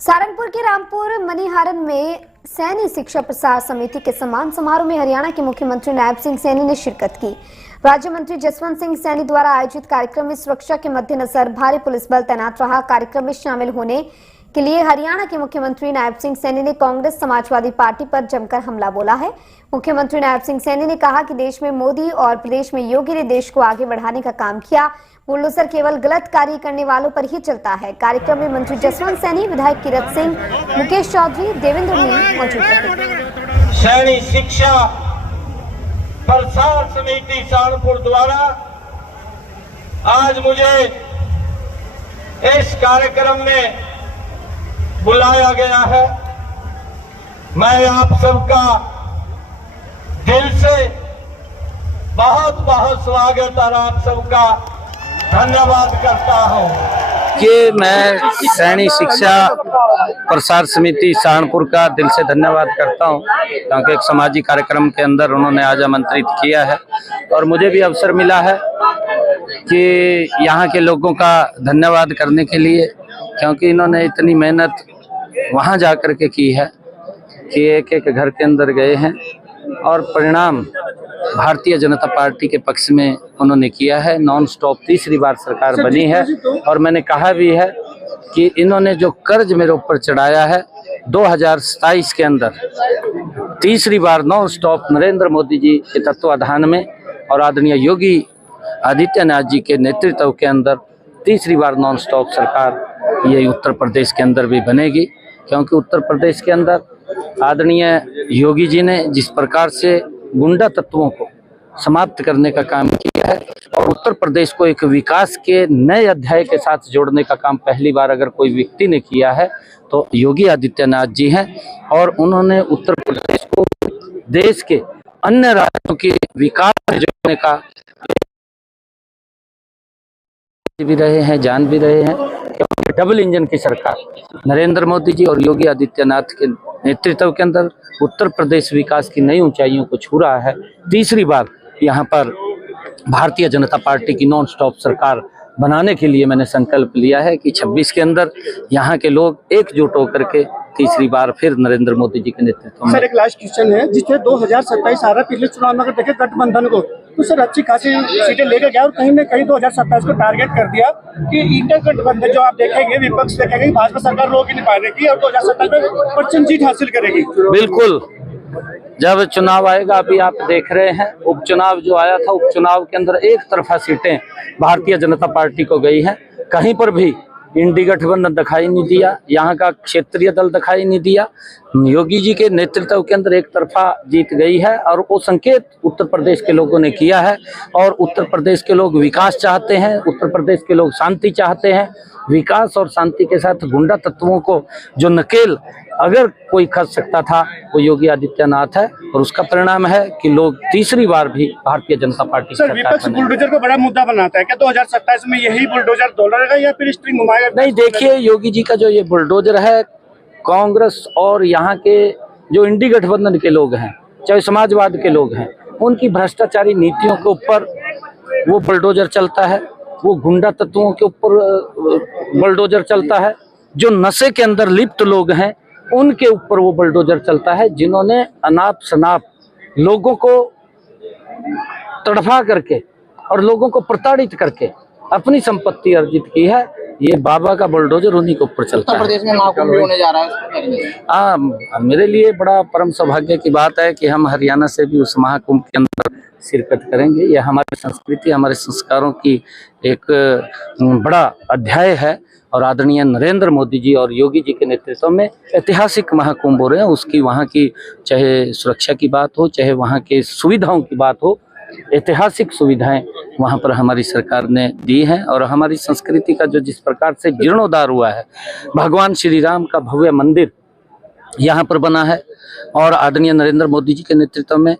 सहारनपुर के रामपुर मनीहारन में सैनी शिक्षा प्रसार समिति के सम्मान समारोह में हरियाणा के मुख्यमंत्री नायब सिंह सैनी ने शिरकत की। राज्य मंत्री जसवंत सिंह सैनी द्वारा आयोजित कार्यक्रम में सुरक्षा के मद्देनजर भारी पुलिस बल तैनात रहा। कार्यक्रम में शामिल होने के लिए हरियाणा के मुख्यमंत्री नायब सिंह सैनी ने कांग्रेस समाजवादी पार्टी पर जमकर हमला बोला है। मुख्यमंत्री नायब सिंह सैनी ने कहा कि देश में मोदी और प्रदेश में योगी ने देश को आगे बढ़ाने का काम किया। बुलडोजर केवल गलत कार्य करने वालों पर ही चलता है। कार्यक्रम में मंत्री जसवंत सैनी, विधायक किरत सिंह, मुकेश चौधरी, देवेंद्र मीणा मौजूद रहे। सैनी शिक्षा प्रसार समिति सहारनपुर द्वारा आज मुझे इस कार्यक्रम में बुलाया गया है। मैं आप सबका दिल से बहुत बहुत स्वागत और आप सबका धन्यवाद करता हूं कि मैं सैनी शिक्षा प्रसार समिति सहारनपुर का दिल से धन्यवाद करता हूं, क्योंकि एक सामाजिक कार्यक्रम के अंदर उन्होंने आज आमंत्रित किया है और मुझे भी अवसर मिला है कि यहाँ के लोगों का धन्यवाद करने के लिए, क्योंकि इन्होंने इतनी मेहनत वहाँ जा कर के की है कि एक एक घर के अंदर गए हैं और परिणाम भारतीय जनता पार्टी के पक्ष में उन्होंने किया है। नॉन स्टॉप तीसरी बार सरकार बनी है और मैंने कहा भी है कि इन्होंने जो कर्ज मेरे ऊपर चढ़ाया है 2027 के अंदर तीसरी बार नॉन स्टॉप नरेंद्र मोदी जी के तत्वाधान में और आदरणीय योगी आदित्यनाथ जी के नेतृत्व के अंदर तीसरी बार नॉन स्टॉप सरकार ये उत्तर प्रदेश के अंदर भी बनेगी, क्योंकि उत्तर प्रदेश के अंदर आदरणीय योगी जी ने जिस प्रकार से गुंडा तत्वों को समाप्त करने का काम किया है और उत्तर प्रदेश को एक विकास के नए अध्याय के साथ जोड़ने का काम पहली बार अगर कोई व्यक्ति ने किया है तो योगी आदित्यनाथ जी हैं। और उन्होंने उत्तर प्रदेश को देश के अन्य राज्यों के विकास में जोड़ने का भी रहे हैं, जान भी रहे हैं। डबल इंजन की सरकार नरेंद्र मोदी जी और योगी आदित्यनाथ के नेतृत्व के अंदर उत्तर प्रदेश विकास की नई ऊंचाइयों को छू रहा है। तीसरी बार यहाँ पर भारतीय जनता पार्टी की नॉन स्टॉप सरकार बनाने के लिए मैंने संकल्प लिया है कि 26 के अंदर यहाँ के लोग एकजुट होकर के तीसरी बार फिर नरेंद्र मोदी जी के नेतृत्व में। सर, एक लास्ट क्वेश्चन है, जिसमें 2027 आ रहा, पिछले चुनाव में अगर देखें गठबंधन को तो सर अच्छी खासी सीटें लेके गया और कहीं न कहीं 2027 को टारगेट कर दिया कि इंटर गठबंधन जो आप देखेंगे, विपक्ष देखेंगे, भाजपा सरकार रोक ही नहीं पाएगी और 2027 में परसेंट जीत हासिल करेगी। बिल्कुल, जब चुनाव आएगा, अभी आप देख रहे हैं उपचुनाव जो आया था, उपचुनाव के अंदर एक तरफा सीटें भारतीय जनता पार्टी को गई हैं। कहीं पर भी इंडी गठबंधन दिखाई नहीं दिया, यहाँ का क्षेत्रीय दल दिखाई नहीं दिया। योगी जी के नेतृत्व के अंदर एक तरफा जीत गई है और वो संकेत उत्तर प्रदेश के लोगों ने किया है। और उत्तर प्रदेश के लोग विकास चाहते हैं, उत्तर प्रदेश के लोग शांति चाहते हैं। विकास और शांति के साथ गुंडा तत्वों को जो नकेल अगर कोई खस सकता था वो योगी आदित्यनाथ है और उसका परिणाम है कि लोग तीसरी बार भी भारतीय जनता पार्टी सर, विपक्ष बुलडोजर को बड़ा मुद्दा बनाता है, क्या 2027 में यही बुलडोजर दोहराएगा या फिर स्ट्रिंग घुमाएगा? नहीं, देखिए योगी जी का जो ये बुलडोजर है, कांग्रेस और यहाँ के जो इंडी गठबंधन के लोग हैं, चाहे समाजवाद के लोग हैं, उनकी भ्रष्टाचारी नीतियों के ऊपर वो बुलडोजर चलता है। वो गुंडा तत्वों के ऊपर बुलडोजर चलता है। जो नशे के अंदर लिप्त लोग हैं उनके ऊपर वो बुलडोजर चलता है, जिन्होंने अनाप शनाप लोगों को तड़फा करके और लोगों को प्रताड़ित करके अपनी संपत्ति अर्जित की है। ये बाबा का बुलडोजर उन्हीं के ऊपर चलता है। उत्तर प्रदेश में महाकुंभ होने जा रहा है। मेरे लिए बड़ा परम सौभाग्य की बात है कि हम हरियाणा से भी उस महाकुंभ के अंदर शिरकत करेंगे। यह हमारी संस्कृति, हमारे संस्कारों की एक बड़ा अध्याय है और आदरणीय नरेंद्र मोदी जी और योगी जी के नेतृत्व में ऐतिहासिक महाकुंभ हो रहे हैं। उसकी वहाँ की चाहे सुरक्षा की बात हो, चाहे वहाँ के सुविधाओं की बात हो, ऐतिहासिक सुविधाएं वहाँ पर हमारी सरकार ने दी हैं। और हमारी संस्कृति का जो जिस प्रकार से जीर्णोद्धार हुआ है, भगवान श्री राम का भव्य मंदिर यहाँ पर बना है और आदरणीय नरेंद्र मोदी जी के नेतृत्व में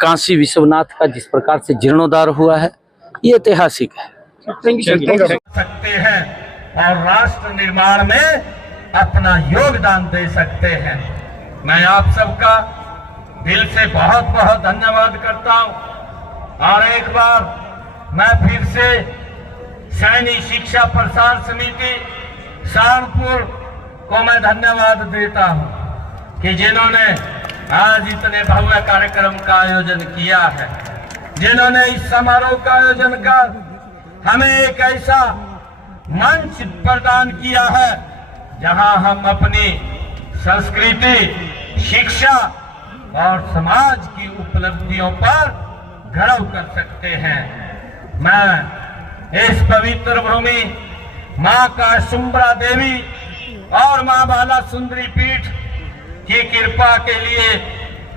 काशी विश्वनाथ का जिस प्रकार से जीर्णोद्धार हुआ है, ये ऐतिहासिक है। सकते हैं और राष्ट्र निर्माण में अपना योगदान दे सकते हैं। मैं आप सबका दिल से बहुत बहुत धन्यवाद करता हूं और एक बार मैं फिर से सैनी शिक्षा प्रसार समिति सहारनपुर को मैं धन्यवाद देता हूं कि जिन्होंने आज इतने भव्य कार्यक्रम का आयोजन किया है, जिन्होंने इस समारोह का आयोजन कर हमें एक ऐसा मंच प्रदान किया है जहां हम अपनी संस्कृति, शिक्षा और समाज की उपलब्धियों पर गर्व कर सकते हैं। मैं इस पवित्र भूमि मां काशुंबरा देवी और मां बाला सुंदरी पीठ की कृपा के लिए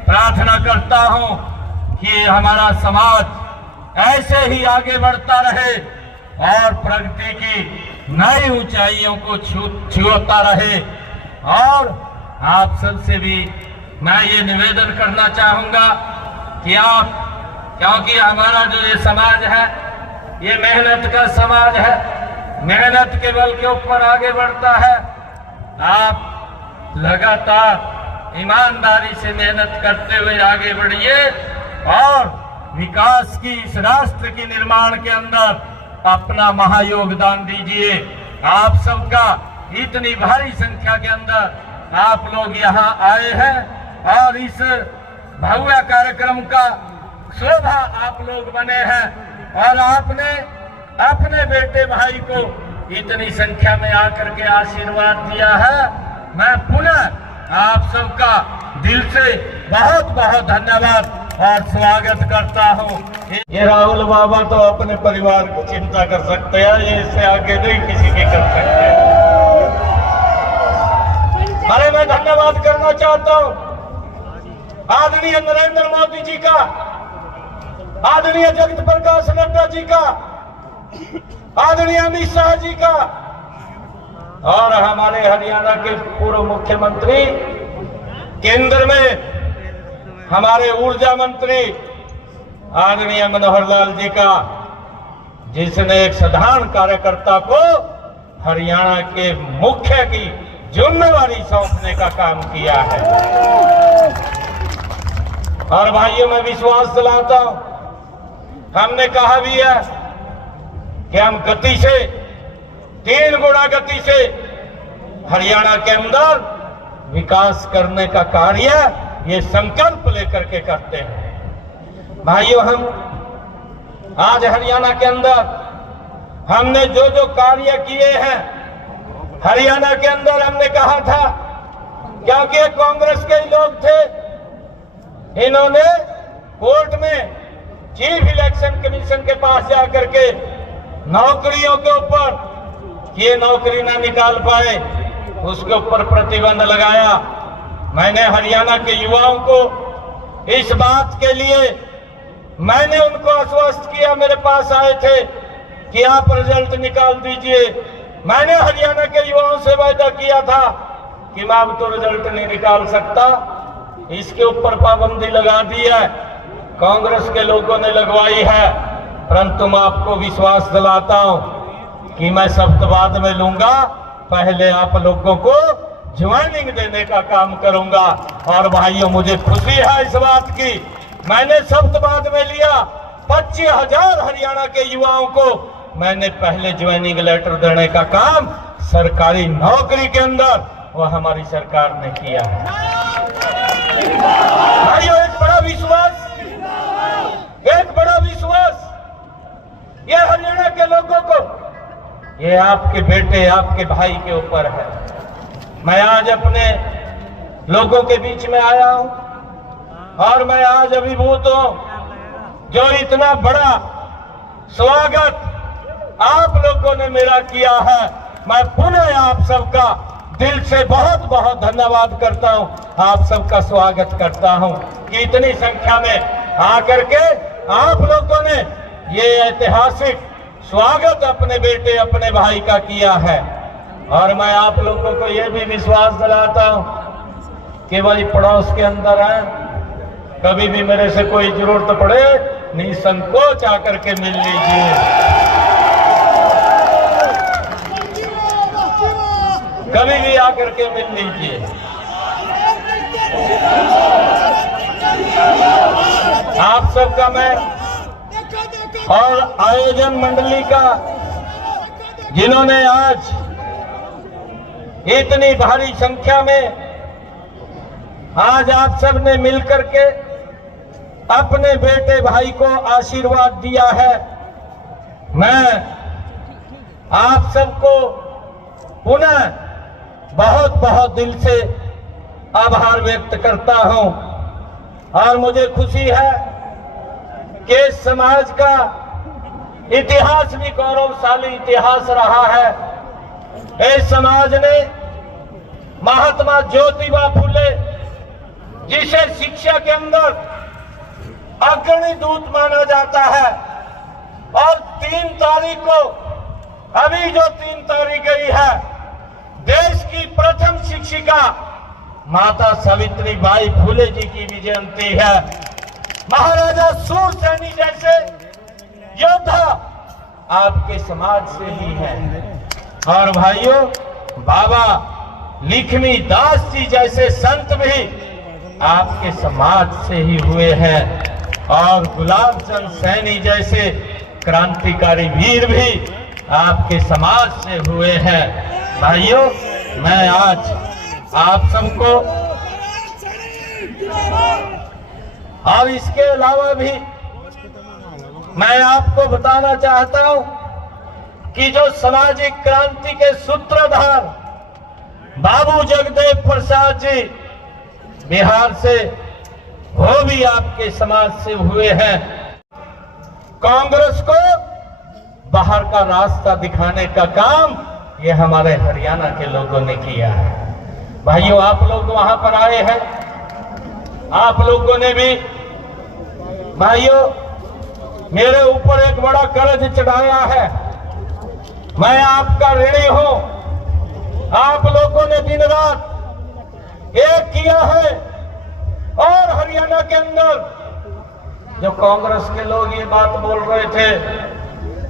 प्रार्थना करता हूं कि हमारा समाज ऐसे ही आगे बढ़ता रहे और प्रगति की नई ऊंचाइयों को छूता रहे। और आप सबसे भी मैं ये निवेदन करना चाहूंगा कि आप, क्योंकि हमारा जो ये समाज है ये मेहनत का समाज है, मेहनत के बल के ऊपर आगे बढ़ता है। आप लगातार ईमानदारी से मेहनत करते हुए आगे बढ़िए और विकास की, इस राष्ट्र के निर्माण के अंदर अपना महायोगदान दीजिए। आप सबका इतनी भारी संख्या के अंदर आप लोग यहाँ आए हैं और इस भव्य कार्यक्रम का शोभा आप लोग बने हैं और आपने अपने बेटे भाई को इतनी संख्या में आकर के आशीर्वाद दिया है। मैं पुनः आप सबका दिल से बहुत बहुत धन्यवाद और स्वागत करता हूं। ये राहुल बाबा तो अपने परिवार की चिंता कर सकते हैं, ये इससे आगे नहीं किसी की कर सकते। अरे मैं धन्यवाद करना चाहता हूं आदरणीय नरेंद्र मोदी जी का, आदरणीय जगत प्रकाश नड्डा जी का, आदरणीय अमित शाह जी का और हमारे हरियाणा के पूर्व मुख्यमंत्री, केंद्र में हमारे ऊर्जा मंत्री आदरणीय मनोहर लाल जी का, जिसने एक साधारण कार्यकर्ता को हरियाणा के मुख्य की जिम्मेवारी सौंपने का काम किया है। और भाइयों मैं विश्वास दिलाता हूं, हमने कहा भी है कि हम गति से 3 गुना गति से हरियाणा के अंदर विकास करने का कार्य ये संकल्प लेकर के करते हैं। भाइयों हम आज हरियाणा के अंदर हमने जो जो कार्य किए हैं, हरियाणा के अंदर हमने कहा था, क्योंकि कांग्रेस के लोग थे, इन्होंने कोर्ट में चीफ इलेक्शन कमीशन के पास जाकर के नौकरियों के ऊपर ये नौकरी ना निकाल पाए उसके ऊपर प्रतिबंध लगाया। मैंने हरियाणा के युवाओं को इस बात के लिए मैंने उनको आश्वस्त किया, मेरे पास आए थे कि आप रिजल्ट निकाल दीजिए। मैंने हरियाणा के युवाओं से वादा किया था कि मैं अब तो रिजल्ट नहीं निकाल सकता, इसके ऊपर पाबंदी लगा दी है, कांग्रेस के लोगों ने लगवाई है। परंतु मैं आपको विश्वास दिलाता हूं कि मैं शब्द बाद में लूंगा, पहले आप लोगों को ज्वाइनिंग देने का काम करूंगा। और भाइयों मुझे खुशी है इस बात की, मैंने शब्द बाद में लिया, 25,000 हरियाणा के युवाओं को मैंने पहले ज्वाइनिंग लेटर देने का काम सरकारी नौकरी के अंदर वो हमारी सरकार ने किया है। भाइयों एक बड़ा विश्वास ये हरियाणा के लोगों को, ये आपके बेटे आपके भाई के ऊपर है। मैं आज अपने लोगों के बीच में आया हूं और मैं आज अभिभूत हूं जो इतना बड़ा स्वागत आप लोगों ने मेरा किया है। मैं पुनः आप सबका दिल से बहुत बहुत धन्यवाद करता हूं, आप सबका स्वागत करता हूं कि इतनी संख्या में आकर के आप लोगों ने ये ऐतिहासिक स्वागत अपने बेटे अपने भाई का किया है। और मैं आप लोगों को ये भी विश्वास दिलाता हूं कि भाई पड़ोस के अंदर है, कभी भी मेरे से कोई जरूरत पड़े निसंकोच आकर के मिल लीजिए। कभी भी आकर के मिल लीजिए। आप सबका मैं और आयोजन मंडली का, जिन्होंने आज इतनी भारी संख्या में आज आप सब ने मिलकर के अपने बेटे भाई को आशीर्वाद दिया है। मैं आप सबको पुनः बहुत बहुत दिल से आभार व्यक्त करता हूं और मुझे खुशी है कि इस समाज का इतिहास भी गौरवशाली इतिहास रहा है। इस समाज ने महात्मा ज्योतिबा फुले, जिसे शिक्षा के अंदर अग्रणी दूत माना जाता है, और 3 तारीख को, अभी जो 3 तारीख गई है, देश की प्रथम शिक्षिका माता सावित्रीबाई फुले जी की भी जयंती है। महाराजा सूरसेनी जैसे योद्धा आपके समाज से ही है। और भाइयों, बाबा लक्ष्मी दास जी जैसे संत भी आपके समाज से ही हुए हैं, और गुलाब चंद सैनी जैसे क्रांतिकारी वीर भी आपके समाज से हुए हैं। भाइयों, मैं आज आप सबको और इसके अलावा भी मैं आपको बताना चाहता हूं कि जो सामाजिक क्रांति के सूत्रधार बाबू जगदेव प्रसाद जी बिहार से, वो भी आपके समाज से हुए हैं। कांग्रेस को बाहर का रास्ता दिखाने का काम ये हमारे हरियाणा के लोगों ने किया है। भाइयों, आप लोग वहां पर आए हैं, आप लोगों ने भी भाइयों मेरे ऊपर एक बड़ा कर्ज चढ़ाया है। मैं आपका ऋणी हूं। आप लोगों ने दिन रात एक किया है, और हरियाणा के अंदर जो कांग्रेस के लोग ये बात बोल रहे थे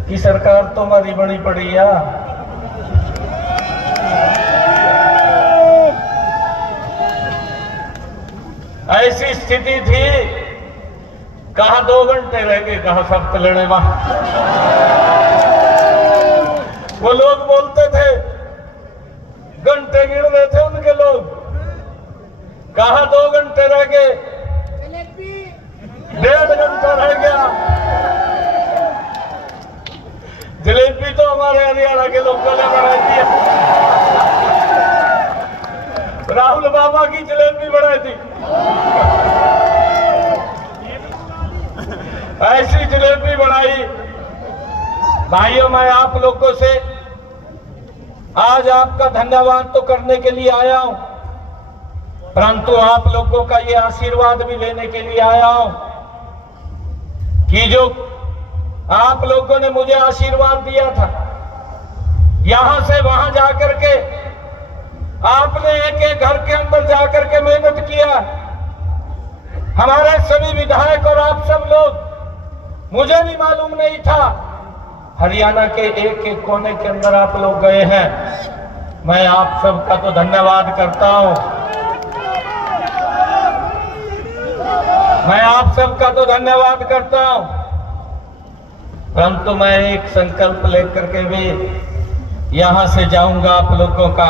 कि सरकार तो हमारी बड़ी बढ़िया, ऐसी स्थिति थी, कहा 2 घंटे रह गए, कहा शब्द लेने वहां। वो लोग बोलते थे, घंटे गिन रहे थे उनके लोग, कहा 2 घंटे रह गए, 1.5 घंटा रह गया। जलेबी तो हमारे हरियाणा के लोगों ने बढ़ाई थी, राहुल बाबा की जलेबी बढ़ाई थी। ऐसी जलेबी बढ़ाई। भाइयों, मैं आप लोगों से आज आपका धन्यवाद तो करने के लिए आया हूं, परंतु आप लोगों का ये आशीर्वाद भी लेने के लिए आया हूं कि जो आप लोगों ने मुझे आशीर्वाद दिया था, यहां से वहां जाकर के आपने एक घर के अंदर जाकर के मेहनत किया। हमारे सभी विधायक और आप सब लोग, मुझे भी मालूम नहीं था, हरियाणा के एक कोने के अंदर आप लोग गए हैं। मैं आप सबका तो धन्यवाद करता हूं। मैं आप सबका तो धन्यवाद करता हूं, परंतु मैं एक संकल्प लेकर के भी यहां से जाऊंगा आप लोगों का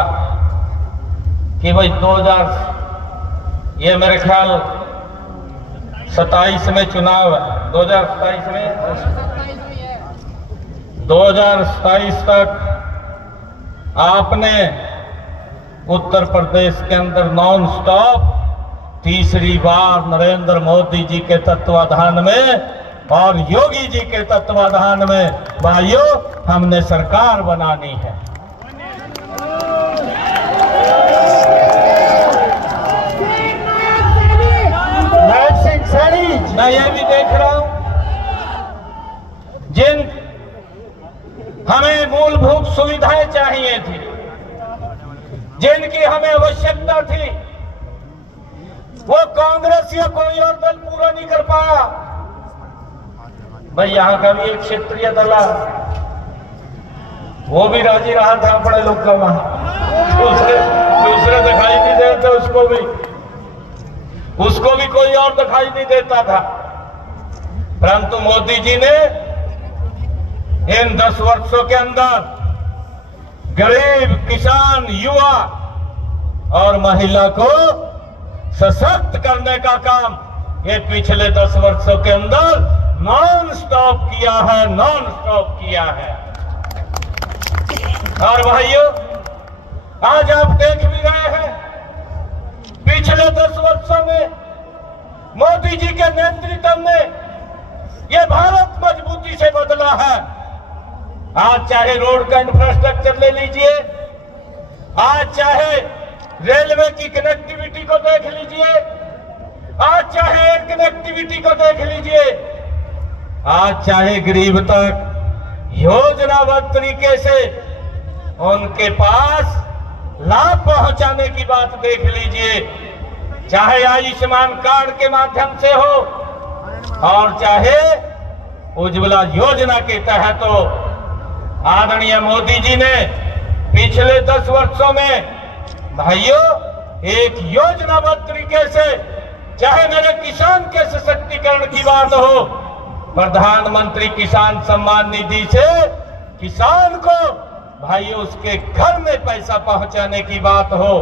कि भाई 2000, ये मेरे ख्याल 27 में चुनाव है, 2027 में 2027 तक आपने उत्तर प्रदेश के अंदर नॉन स्टॉप तीसरी बार नरेंद्र मोदी जी के तत्वाधान में और योगी जी के तत्वाधान में भाइयों हमने सरकार बनानी है। मैं ये भी देख रहा हूं, जिन हमें मूलभूत सुविधाएं चाहिए थी, जिनकी हमें आवश्यकता थी, वो कांग्रेस या कोई और दल पूरा नहीं कर पाया। भाई यहां का भी एक क्षेत्रीय दल, वो भी राजी रहा था बड़े लोग का, वहां दूसरे दिखाई नहीं देते, उसको भी कोई और दिखाई नहीं देता था। परंतु मोदी जी ने इन 10 वर्षों के अंदर गरीब, किसान, युवा और महिला को सशक्त करने का काम ये पिछले 10 वर्षों के अंदर नॉन स्टॉप किया है, नॉन स्टॉप किया है। और भाइयों, आज आप देख भी रहे हैं, पिछले 10 वर्षों में मोदी जी के नेतृत्व में ये भारत मजबूती से बदला है। आज चाहे रोड का इंफ्रास्ट्रक्चर ले लीजिए, आज चाहे रेलवे की कनेक्टिविटी को देख लीजिए, आज चाहे एयर कनेक्टिविटी को देख लीजिए, आज चाहे गरीब तक योजनाबद्ध तरीके से उनके पास लाभ पहुंचाने की बात देख लीजिए, चाहे आयुष्मान कार्ड के माध्यम से हो और चाहे उज्ज्वला योजना के तहत हो। आदरणीय मोदी जी ने पिछले 10 वर्षों में भाइयों एक योजनाबद्ध तरीके से, चाहे मेरे किसान के सशक्तिकरण की बात हो, प्रधानमंत्री किसान सम्मान निधि से किसान को भाइयों उसके घर में पैसा पहुंचाने की बात हो,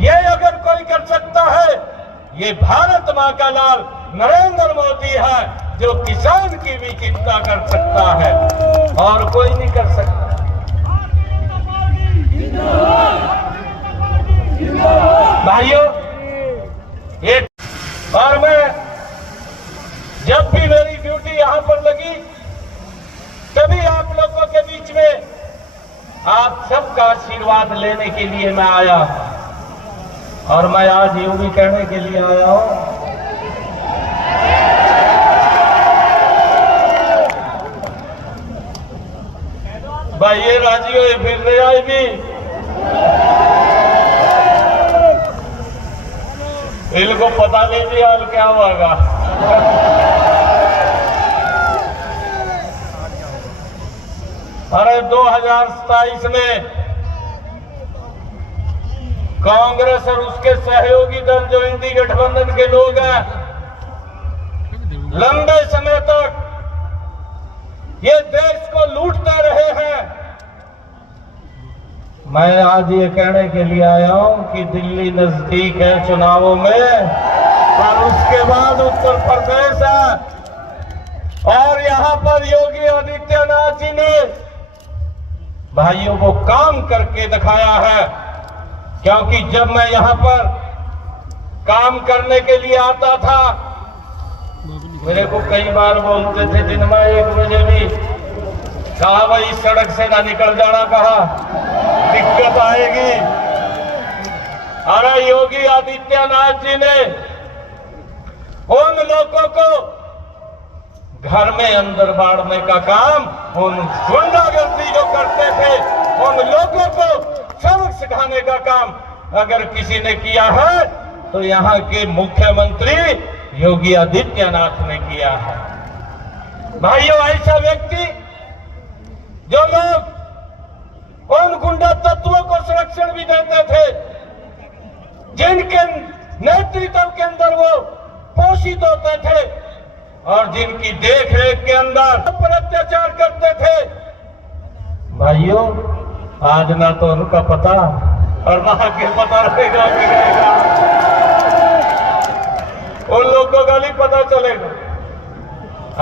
ये अगर कोई कर सकता है, ये भारत मां का लाल नरेंद्र मोदी है जो किसान की भी चिंता कर सकता है और कोई नहीं कर सकता। भाइयों, ये और मैं जब भी मेरी ड्यूटी यहां पर लगी तभी आप लोगों के बीच में आप सबका आशीर्वाद लेने के लिए मैं आया और मैं आज यूं भी कहने के लिए आया हूं, भाई ये राजी हुए फिर रहे आए भी इनको पता नहीं भी हाल क्या होगा। अरे 2027 में कांग्रेस और उसके सहयोगी दल जो इंडी गठबंधन के लोग हैं, लंबे समय तक ये देश को लूटते रहे हैं। मैं आज ये कहने के लिए आया हूं कि दिल्ली नजदीक है चुनावों में और उसके बाद उत्तर प्रदेश है और यहां पर योगी आदित्यनाथ जी ने भाइयों को काम करके दिखाया है। क्योंकि जब मैं यहां पर काम करने के लिए आता था, मेरे को कई बार बोलते थे दिन में 1 बजे भी, कहा भाई सड़क से ना निकल जाना, कहा दिक्कत आएगी। अरे योगी आदित्यनाथ जी ने उन लोगों को घर में अंदर बाड़ने का काम, उन गुंडागर्दी जो करते थे उन लोगों को सबक सिखाने का काम अगर किसी ने किया है तो यहाँ के मुख्यमंत्री योगी आदित्यनाथ ने किया है। भाइयों, ऐसा व्यक्ति जो लोग उन गुंडा तत्वों को संरक्षण भी देते थे, जिनके नेतृत्व के अंदर वो पोषित होते थे और जिनकी देखरेख के अंदर पर अत्याचार करते थे, भाइयों आज ना तो उनका पता और ना के पता रहेगा उन लोगों का नहीं पता चलेगा।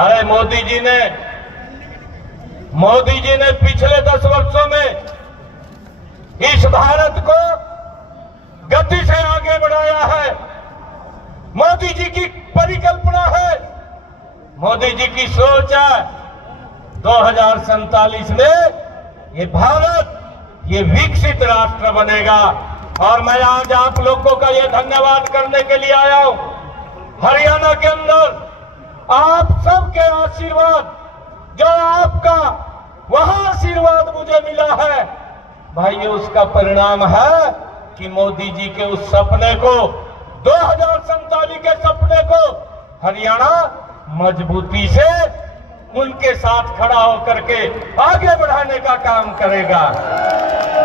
अरे मोदी जी ने पिछले 10 वर्षों में इस भारत को गति से आगे बढ़ाया है। मोदी जी की परिकल्पना है, मोदी जी की सोच है, 2047 में ये भारत ये विकसित राष्ट्र बनेगा। और मैं आज आप लोगों का ये धन्यवाद करने के लिए आया हूं। हरियाणा के अंदर आप सबके आशीर्वाद, जो आपका वहां आशीर्वाद मुझे मिला है भाइयों, उसका परिणाम है कि मोदी जी के उस सपने को, 2047 के सपने को हरियाणा मजबूती से उनके साथ खड़ा होकर के आगे बढ़ाने का काम करेगा।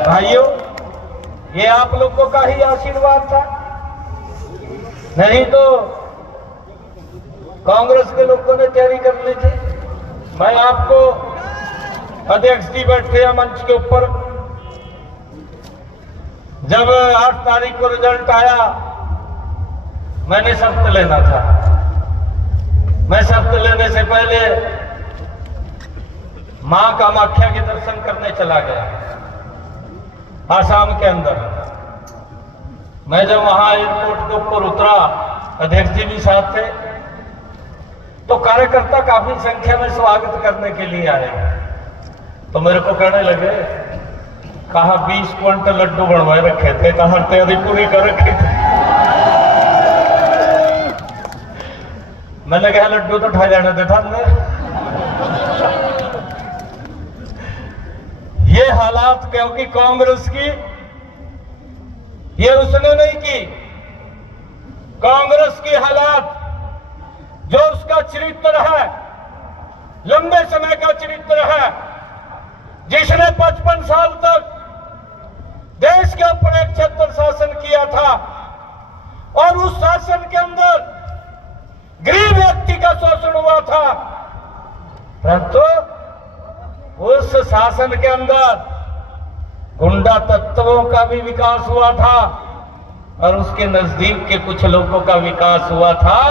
भाइयों, ये आप लोगों का ही आशीर्वाद था, नहीं तो कांग्रेस के लोगों ने तैयारी कर ली थी। मैं आपको अध्यक्ष जी बैठे हैं मंच के ऊपर, जब 8 तारीख को रिजल्ट आया, मैंने शपथ लेना था। मैं शपथ लेने से पहले मां कामाख्या के दर्शन करने चला गया आसाम के अंदर। मैं जब वहां एयरपोर्ट के ऊपर उतरा, अध्यक्ष जी भी साथ थे, तो कार्यकर्ता काफी संख्या में स्वागत करने के लिए आए। तो मेरे को कहने लगे, कहा 20 क्विंटल लड्डू बनवाए रखे थे, कहा तैयारी पूरी कर रखी थी। मैंने कहा लड्डू तो उठा जाने दे था। ये हालात क्योंकि कांग्रेस की, ये उसने नहीं की। कांग्रेस की हालात, जो उसका चरित्र है, लंबे समय का चरित्र है, जिसने 55 साल तक देश के ऊपर एक छत्र शासन किया था, और उस शासन के अंदर गरीब व्यक्ति का शोषण हुआ था, परंतु उस शासन के अंदर गुंडा तत्वों का भी विकास हुआ था, और उसके नजदीक के कुछ लोगों का विकास हुआ था।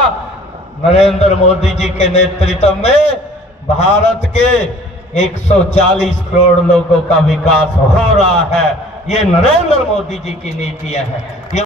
नरेंद्र मोदी जी के नेतृत्व में भारत के 140 करोड़ लोगों का विकास हो रहा है। ये नरेंद्र मोदी जी की नीतियां हैं।